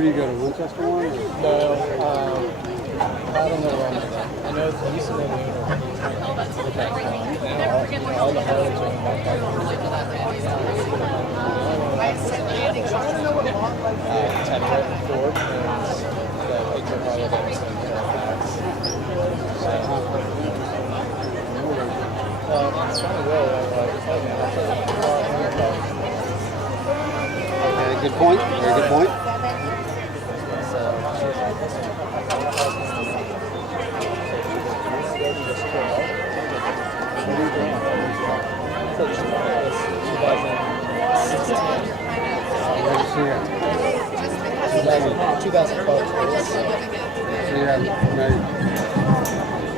Where do you go to Winchester one? Or? No, I don't know where I'm at. I know it's used to be new. All the Harleys are in that park. Teddy Ford and the picture of Harley Davidson and Fairfax. It's kind of real. Okay, good point. Very good point.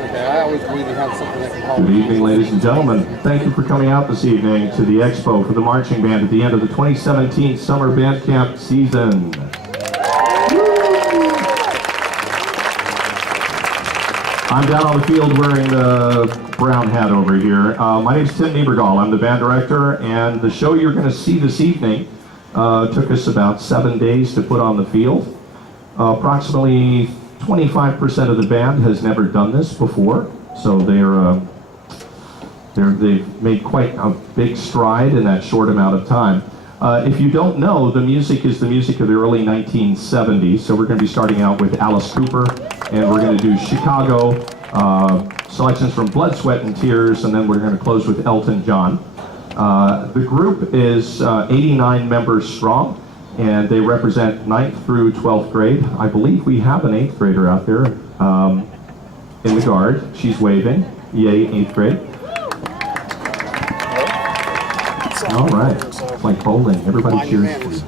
Okay, I always believe you have something that can help. Good evening, ladies and gentlemen. Thank you for coming out this evening to the Expo for the marching band at the end of the 2017 Summer Band Camp season. I'm down on the field wearing the brown hat over here. My name's Tim Niebergall. I'm the band director, and the show you're going to see this evening took us about 7 days to put on the field. Approximately 25% of the band has never done this before, so they've made quite a big stride in that short amount of time. If you don't know, the music is the music of the early 1970s, so we're going to be starting out with Alice Cooper, and we're going to do Chicago, selections from Blood, Sweat, and Tears, and then we're going to close with Elton John. The group is 89 members strong, and they represent 9th through 12th grade. I believe we have an 8th grader out there in the guard. She's waving. Yay, 8th grade. All right. It's like bowling. Everybody cheers for you.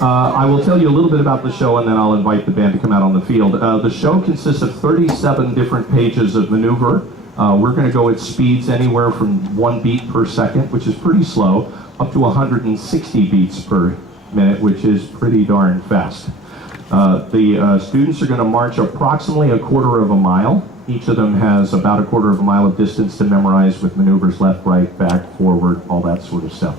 I will tell you a little bit about the show, and then I'll invite the band to come out on the field. The show consists of 37 different pages of maneuver. We're going to go at speeds anywhere from 1 beat per second, which is pretty slow, up to 160 beats per minute, which is pretty darn fast. The students are going to march approximately a quarter of a mile. Each of them has about a quarter of a mile of distance to memorize with maneuvers left, right, back, forward, all that sort of stuff.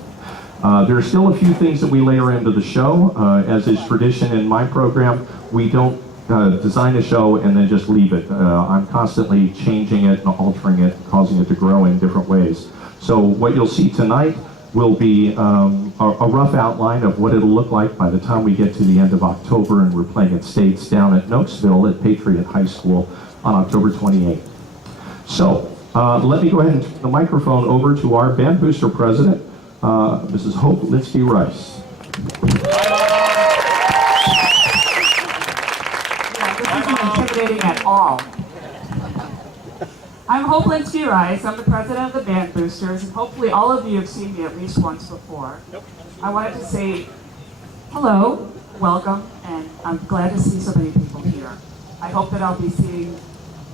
There are still a few things that we layer into the show. As is tradition in my program, we don't design a show and then just leave it. I'm constantly changing it and altering it, causing it to grow in different ways. So what you'll see tonight will be a rough outline of what it'll look like by the time we get to the end of October, and we're playing at States down at Nokesville at Patriot High School on October 28th. So let me go ahead and turn the microphone over to our band booster president, Mrs. Hope Linsky-Rice. This isn't intimidating at all. I'm Hope Linsky-Rice. I'm the president of the Band Boosters, and hopefully all of you have seen me at least once before. I wanted to say hello, welcome, and I'm glad to see so many people here. I hope that I'll be seeing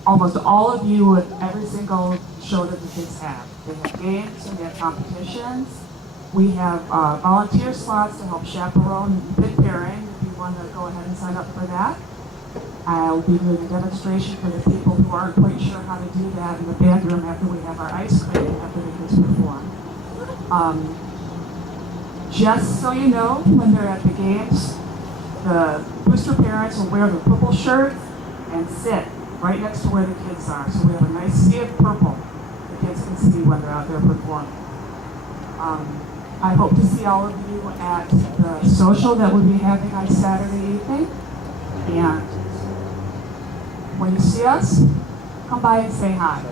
almost all of you at every single show that the kids have. They have games and they have competitions. We have volunteer slots to help chaperone pit pairing if you want to go ahead and sign up for that. I'll be doing a demonstration for the people who aren't quite sure how to do that in the band room after we have our ice cream after the kids perform. Just so you know, when they're at the games, the booster parents will wear the purple shirts and sit right next to where the kids are. So we have a nice sea of purple the kids can see when they're out there performing. I hope to see all of you at the social that we'll be having on Saturday evening. And when you see us, come by and say hi.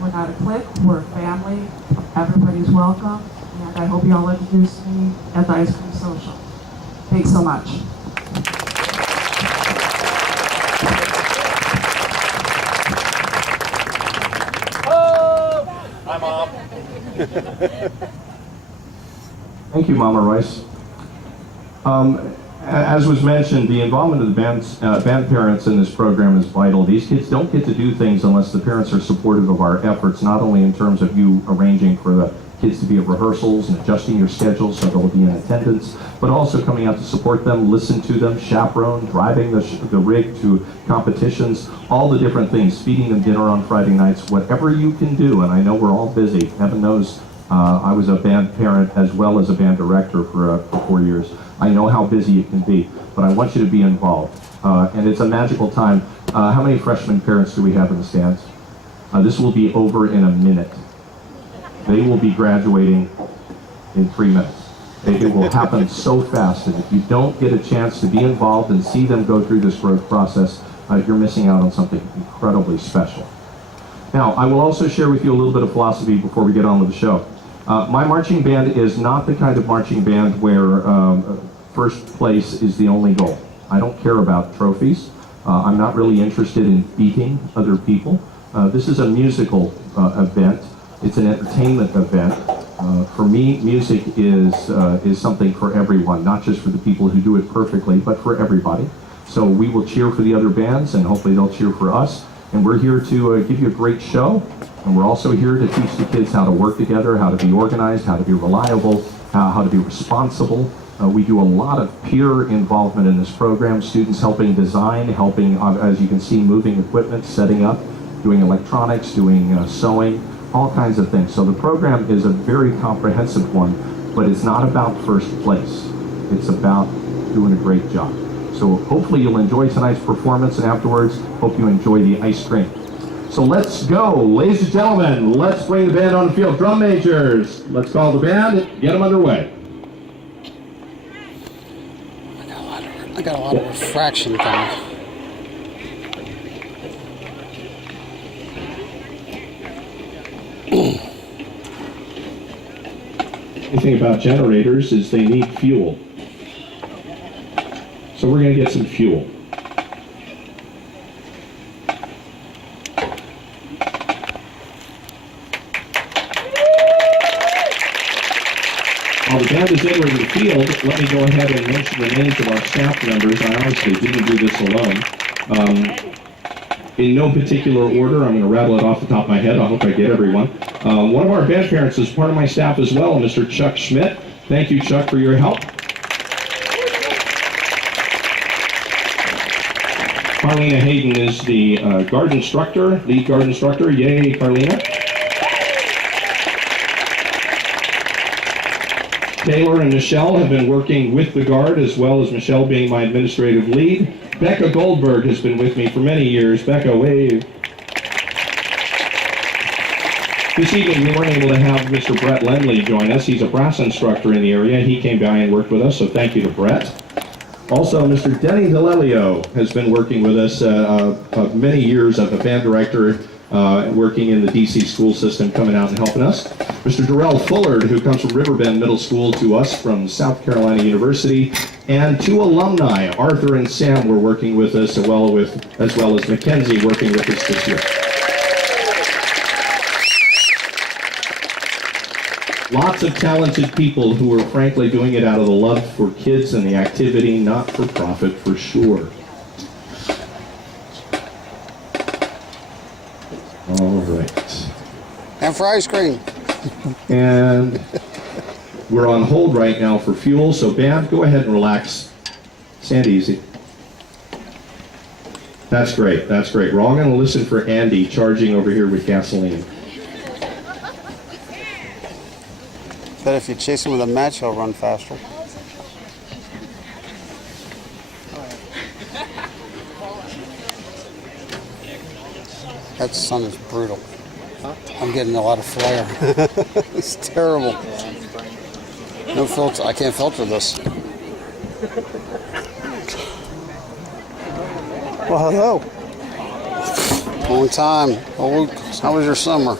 We're not a clique, we're a family. Everybody's welcome. And I hope you all introduce me at the ice cream social. Thanks so much. Hi, Mom. Thank you, Mama Rice. As was mentioned, the involvement of the band parents in this program is vital. These kids don't get to do things unless the parents are supportive of our efforts, not only in terms of you arranging for the kids to be at rehearsals and adjusting your schedule so they'll be in attendance, but also coming out to support them, listen to them, chaperone, driving the rig to competitions, all the different things, feeding them dinner on Friday nights, whatever you can do. And I know we're all busy. Heaven knows I was a band parent as well as a band director for 4 years. I know how busy it can be, but I want you to be involved. And it's a magical time. How many freshman parents do we have in the stands? This will be over in a minute. They will be graduating in 3 minutes. It will happen so fast, and if you don't get a chance to be involved and see them go through this growth process, you're missing out on something incredibly special. Now, I will also share with you a little bit of philosophy before we get on with the show. My marching band is not the kind of marching band where first place is the only goal. I don't care about trophies. I'm not really interested in beating other people. This is a musical event. It's an entertainment event. For me, music is something for everyone, not just for the people who do it perfectly, but for everybody. So we will cheer for the other bands, and hopefully they'll cheer for us. And we're here to give you a great show. And we're also here to teach the kids how to work together, how to be organized, how to be reliable, how to be responsible. We do a lot of peer involvement in this program, students helping design, helping, as you can see, moving equipment, setting up, doing electronics, doing sewing, all kinds of things. So the program is a very comprehensive one, but it's not about first place. It's about doing a great job. So hopefully you'll enjoy tonight's performance, and afterwards, hope you enjoy the ice cream. So let's go, ladies and gentlemen, let's bring the band on the field. Drum majors, let's call the band, get them underway. I got a lot of refraction coming. The thing about generators is they need fuel. So we're going to get some fuel. While the band is entering the field, let me go ahead and mention the names of our staff members. I honestly didn't do this alone. In no particular order, I'm going to rattle it off the top of my head. I hope I get everyone. One of our band parents is part of my staff as well, Mr. Chuck Schmidt. Thank you, Chuck, for your help. Carlina Hayden is the guard instructor, lead guard instructor. Yay, Carlina. Taylor and Michelle have been working with the guard, as well as Michelle being my administrative lead. Becca Goldberg has been with me for many years. Becca, wave. This evening we weren't able to have Mr. Brett Lendley join us. He's a brass instructor in the area. He came by and worked with us, so thank you to Brett. Also, Mr. Denny Delelio has been working with us many years as a band director, working in the DC school system, coming out and helping us. Mr. Darrell Fullard, who comes from Riverbend Middle School, to us from South Carolina University, and two alumni, Arthur and Sam, were working with us, as well as Mackenzie working with us this year. Lots of talented people who are frankly doing it out of the love for kids and the activity, not for profit, for sure. All right. And for ice cream. And we're on hold right now for fuel, so band, go ahead and relax. Stand easy. That's great, that's great. We're all going to listen for Andy charging over here with gasoline. But if you chase him with a match, he'll run faster. That sun is brutal. I'm getting a lot of flare. It's terrible. No filter. I can't filter this. Well, hello. Long time. Oh, how was your summer?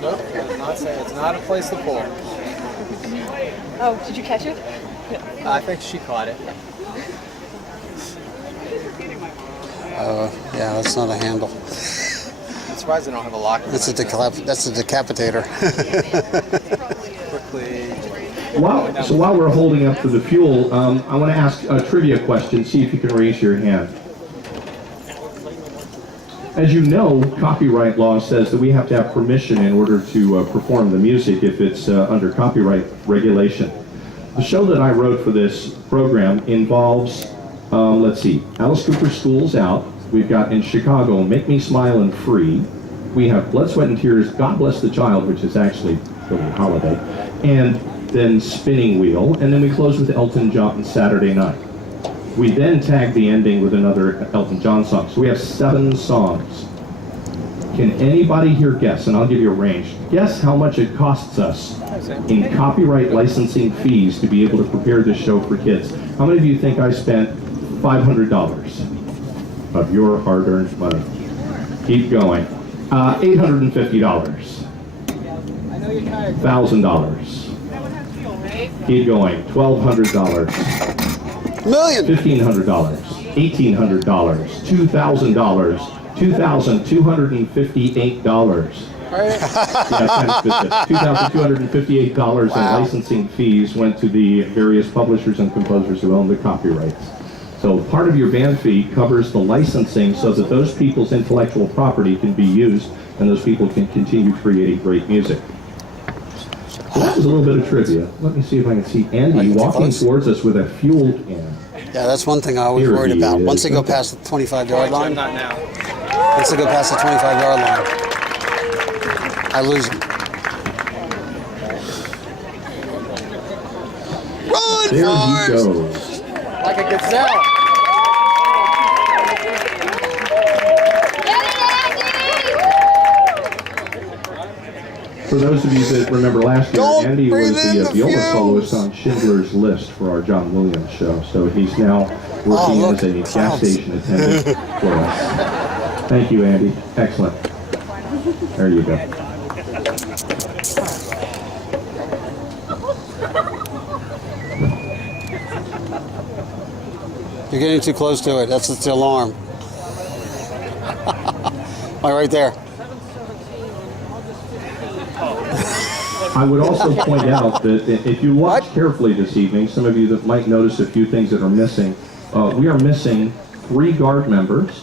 Nope, it's not a place to pull. Oh, did you catch it? I think she caught it. Yeah, that's not a handle. I'm surprised they don't have a lock. That's a decapitator. Quickly. Wow. So while we're holding up for the fuel, I want to ask a trivia question. See if you can raise your hand. As you know, copyright law says that we have to have permission in order to perform the music if it's under copyright regulation. The show that I wrote for this program involves, let's see, Alice Cooper School's Out. We've got in Chicago, Make Me Smile and Free. We have Blood, Sweat, and Tears, God Bless the Child, which is actually Billie Holiday. And then Spinning Wheel, and then we close with Elton John Saturday Night. We then tag the ending with another Elton John song. So we have 7 songs. Can anybody here guess, and I'll give you a range, guess how much it costs us in copyright licensing fees to be able to prepare this show for kids? How many of you think I spent $500 of your hard-earned money? Keep going. $850. $1,000. Keep going. $1,200. Million. $1,500. $1,800. $2,000. $2,258. $2,258 in licensing fees went to the various publishers and composers who own the copyrights. So part of your band fee covers the licensing so that those people's intellectual property can be used and those people can continue creating great music. So that was a little bit of trivia. Let me see if I can see Andy walking towards us with a fuel can. Yeah, that's one thing I always Here worried he about. is. Once they go past the 25-yard line, Not now. once they go past the 25-yard line, I lose them. Run, There he Forrest! goes. Like a gazelle. For those of you that remember last year, Don't Andy was breathe in the the viola fumes. soloist on Schindler's List for our John Williams show. So he's now working look, as a gas clouds. station attendant for us. Thank you, Andy. Excellent. There you go. You're getting too close to it. That's the alarm. Like right there. I would also point out that if you watch carefully this evening, some of you that might notice a few things that are missing. We are missing 3 guard members,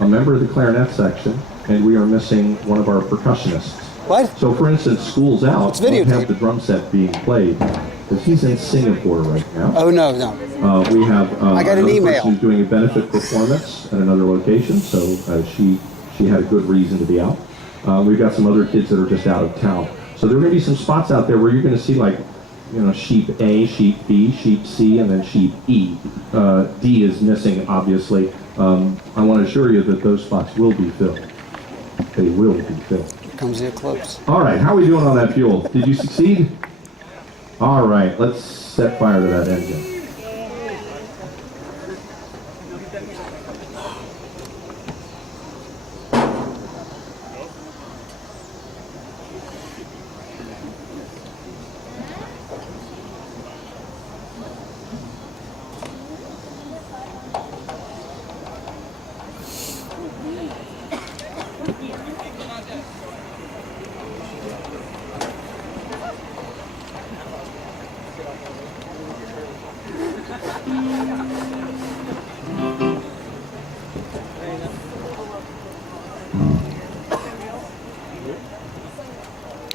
a member of the clarinet section, and we are missing one of our percussionists. What? So, for instance, School's Out It's won't videotape. have the drum set being played because he's in Singapore right now. Oh, no, no. We have I got an another email. person who's doing a benefit performance at another location, so she had a good reason to be out. We've got some other kids that are just out of town. So there are going to be some spots out there where you're going to see, like, sheep A, sheep B, sheep C, and then sheep E. D is missing, obviously. I want to assure you that those spots will be filled. They will be filled. Here comes the eclipse. All right, how are we doing on that fuel? Did you succeed? All right, let's set fire to that engine.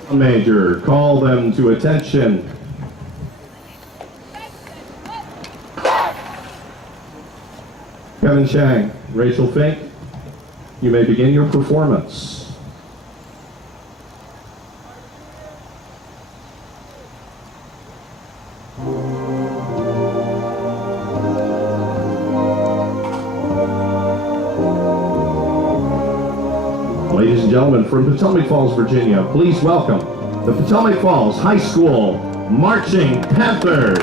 Major, call them to attention. Kevin Chang, Rachel Fink, you may begin your performance. Ladies and gentlemen, from Potomac Falls, Virginia, please welcome the Potomac Falls High School Marching Panthers.